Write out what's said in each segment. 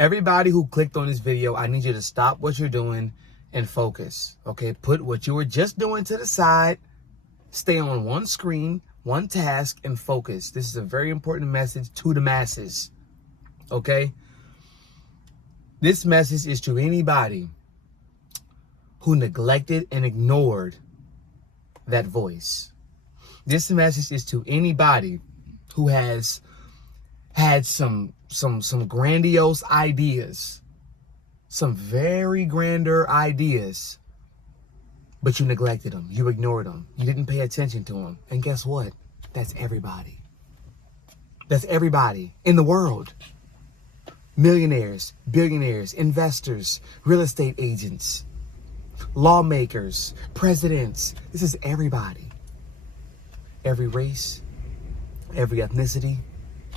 Everybody who clicked on this video, I need you to stop what you're doing and focus, okay? Put what you were just doing to the side, stay on one screen, one task, and focus. This is a very important message to the masses, okay? This message is to anybody who neglected and ignored that voice. This message is to anybody who has had some grandiose ideas, some very grander ideas, but you neglected them, you ignored them, you didn't pay attention to them. And guess what? That's everybody. That's everybody in the world. Millionaires, billionaires, investors, real estate agents, lawmakers, presidents. This is everybody. Every race, every ethnicity,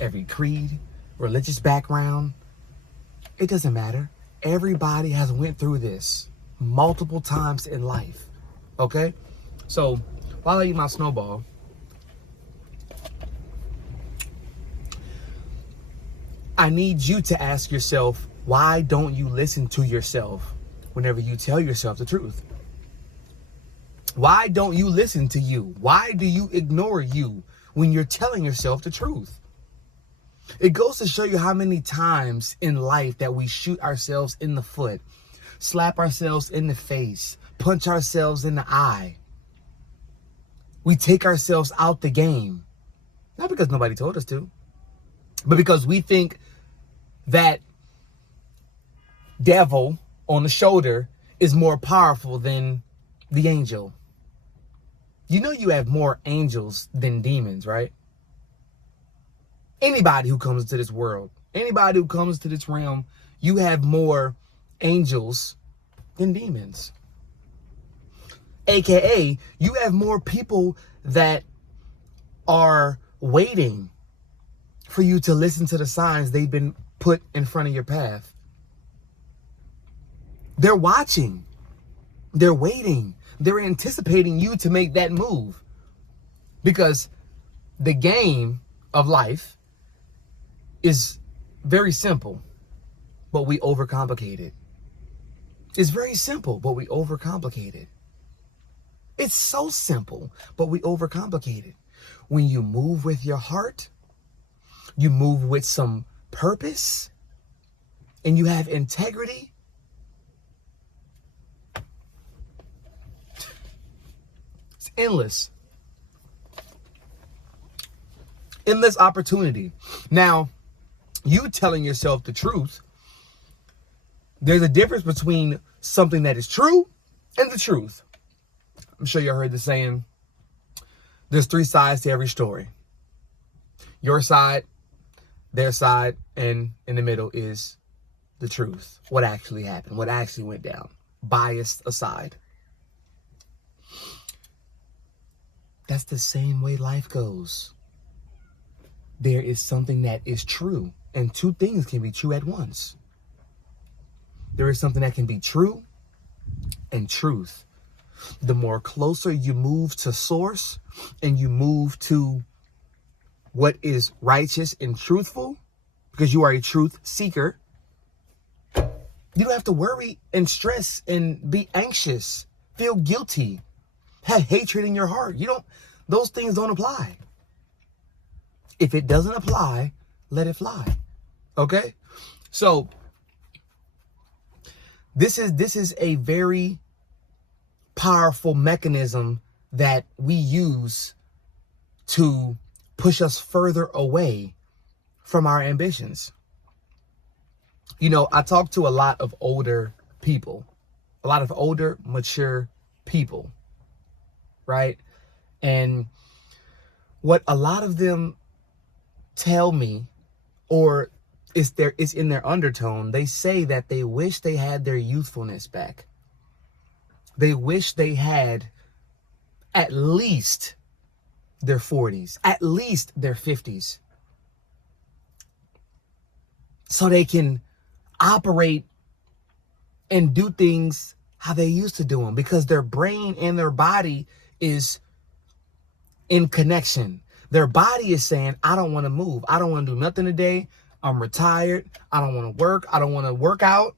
every creed, religious background. It doesn't matter. Everybody has went through this multiple times in life. Okay? So while I eat my snowball, I need you to ask yourself, why don't you listen to yourself whenever you tell yourself the truth? Why don't you listen to you? Why do you ignore you when you're telling yourself the truth? It goes to show you how many times in life that we shoot ourselves in the foot, slap ourselves in the face, punch ourselves in the eye. We take ourselves out the game. Not because nobody told us to, but because we think that devil on the shoulder is more powerful than the angel. You know you have more angels than demons, right? Anybody who comes to this world, anybody who comes to this realm, you have more angels than demons. AKA, you have more people that are waiting for you to listen to the signs they've been put in front of your path. They're watching. They're waiting. They're anticipating you to make that move. Because the game of life is very simple, but we overcomplicate it. It's very simple, but we overcomplicate it. It's so simple, but we overcomplicate it. When you move with your heart, you move with some purpose, and you have integrity, it's endless. Endless opportunity. Now, you telling yourself the truth, there's a difference between something that is true and the truth. I'm sure you heard the saying, there's three sides to every story. Your side, their side, and in the middle is the truth. What actually happened, what actually went down. Biased aside. That's the same way life goes. There is something that is true, and two things can be true at once. There is something that can be true and truth. The more closer you move to source and you move to what is righteous and truthful, because you are a truth seeker, you don't have to worry and stress and be anxious, feel guilty, have hatred in your heart. Those things don't apply. If it doesn't apply, let it fly. Okay? So this is a very powerful mechanism that we use to push us further away from our ambitions. You know, I talk to a lot of older people, a lot of older, mature people, right? And what a lot of them tell me, or it's in their undertone, they say that they wish they had their youthfulness back. They wish they had at least their 40s, at least their 50s, so they can operate and do things how they used to do them, because their brain and their body is in connection. Their body is saying, I don't want to move. I don't want to do nothing today. I'm retired. I don't want to work. I don't want to work out.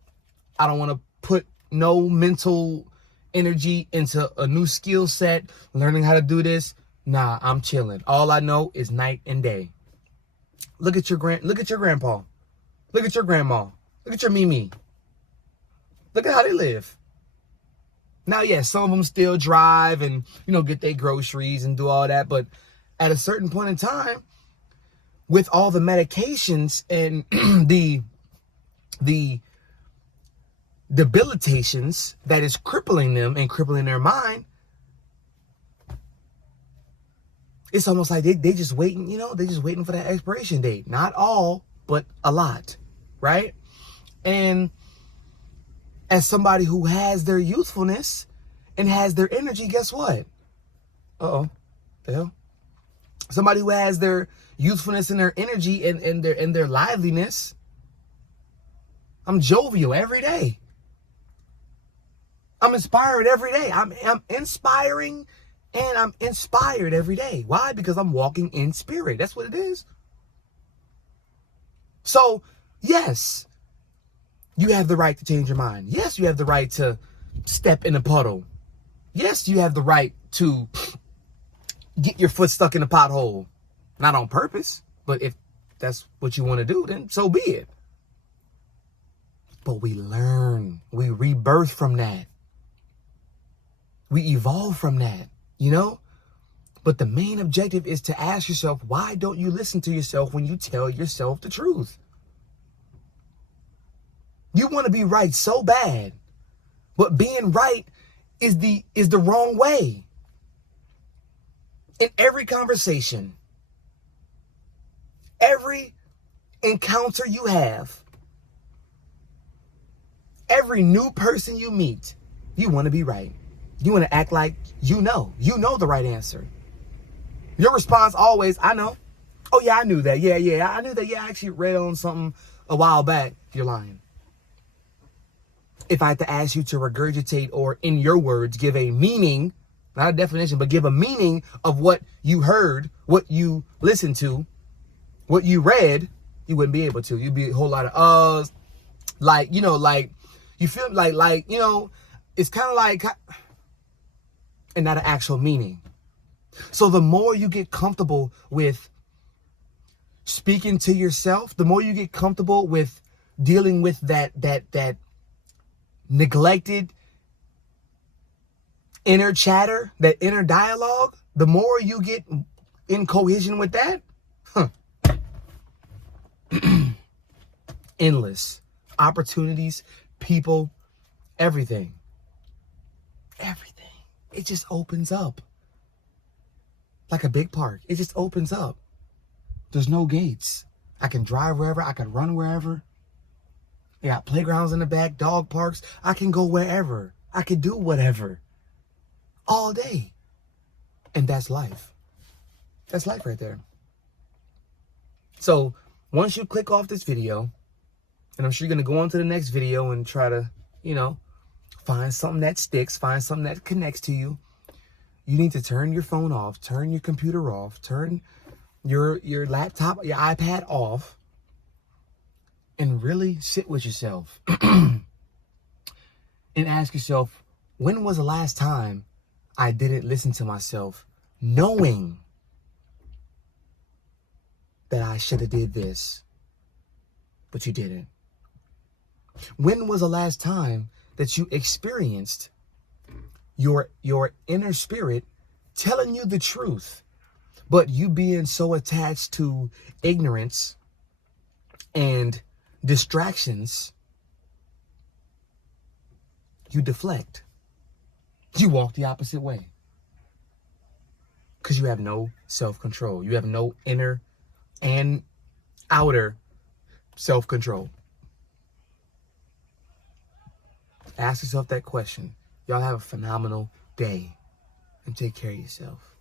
I don't want to put no mental energy into a new skill set, learning how to do this. Nah, I'm chilling. All I know is night and day. Look at your grandpa. Look at your grandma. Look at your Mimi. Look at how they live. Now, yes, some of them still drive and, get their groceries and do all that. But at a certain point in time, with all the medications and the debilitations that is crippling them and crippling their mind, it's almost like they just waiting, they just waiting for that expiration date. Not all, but a lot, right? And as somebody who has their youthfulness and has their energy, guess what? The hell? Somebody who has their youthfulness and their energy and their liveliness, I'm jovial every day. I'm inspired every day. I'm inspiring and I'm inspired every day. Why? Because I'm walking in spirit. That's what it is. So, yes, you have the right to change your mind. Yes, you have the right to step in a puddle. Yes, you have the right to get your foot stuck in a pothole. Not on purpose, but if that's what you want to do, then so be it. But we learn. We rebirth from that. We evolve from that, But the main objective is to ask yourself, why don't you listen to yourself when you tell yourself the truth? You want to be right so bad, but being right is the wrong way. In every conversation, every encounter you have, every new person you meet, you want to be right. You want to act like you know the right answer. Your response always, I know. Oh yeah, I knew that. Yeah, I knew that. Yeah, I actually read on something a while back. You're lying. If I had to ask you to regurgitate, or in your words, give a meaning, not a definition, but give a meaning of what you heard, what you listened to, what you read, you wouldn't be able to. You'd be a whole lot of you feel like it's kind of like, and not an actual meaning. So the more you get comfortable with speaking to yourself, the more you get comfortable with dealing with that neglected inner chatter, that inner dialogue, the more you get in cohesion with that, endless opportunities, people, everything. It just opens up. Like a big park. It just opens up. There's no gates. I can drive wherever. I can run wherever. They got playgrounds in the back, dog parks. I can go wherever. I can do whatever. All day. And that's life. That's life right there. So once you click off this video, and I'm sure you're going to go on to the next video and try to, find something that sticks, find something that connects to you. You need to turn your phone off, turn your computer off, turn your laptop, your iPad off, and really sit with yourself and ask yourself, when was the last time I didn't listen to myself knowing that I should have did this, but you didn't? When was the last time that you experienced your inner spirit telling you the truth, but you being so attached to ignorance and distractions, you deflect. You walk the opposite way because you have no self-control. You have no inner and outer self-control. Ask yourself that question. Y'all have a phenomenal day and take care of yourself.